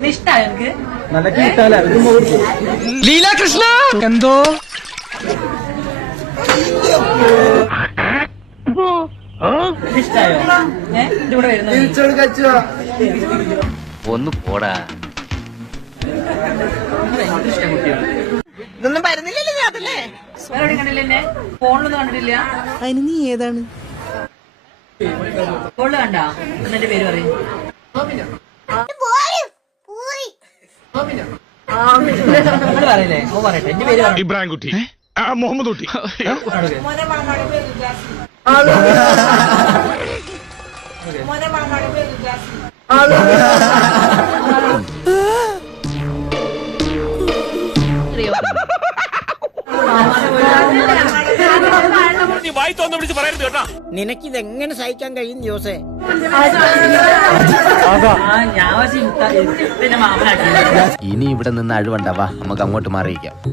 ഇഷ്ടായോ എനിക്ക്? നല്ല കിട്ടാല ലീലാകൃഷ്ണ എന്തോ ഇഷ്ടായോ? ഇതിവിടെ വരുന്നു. ഒന്ന് പോടാ. ഇഷ്ടം കുട്ടിയാണ്. ഇതൊന്നും വരുന്നില്ലല്ലോ അതല്ലേ. വേറെ എവിടെയും കണ്ടില്ല എന്നെ? ഫോണിലൊന്നും കണ്ടിട്ടില്ല. അതിന് നീ ഏതാണ്? ഫോണില് കണ്ടാ? എന്നെ പേര് പറയും. നിങ്ങള് പറയില്ലേ? ഓ പറയട്ടെ. എന്റെ പേര് പറ. ഇബ്രാഹിം കുട്ടി, മുഹമ്മദ് കുട്ടി. നിനക്കിതെങ്ങനെ സഹിക്കാൻ കഴിയും ജോസേ? ഞാൻ മാമനാക്കി. ഇനി ഇവിടെ നിന്ന് അഴിവണ്ടാവാ, നമുക്ക് അങ്ങോട്ട് മാറിയിക്കാം.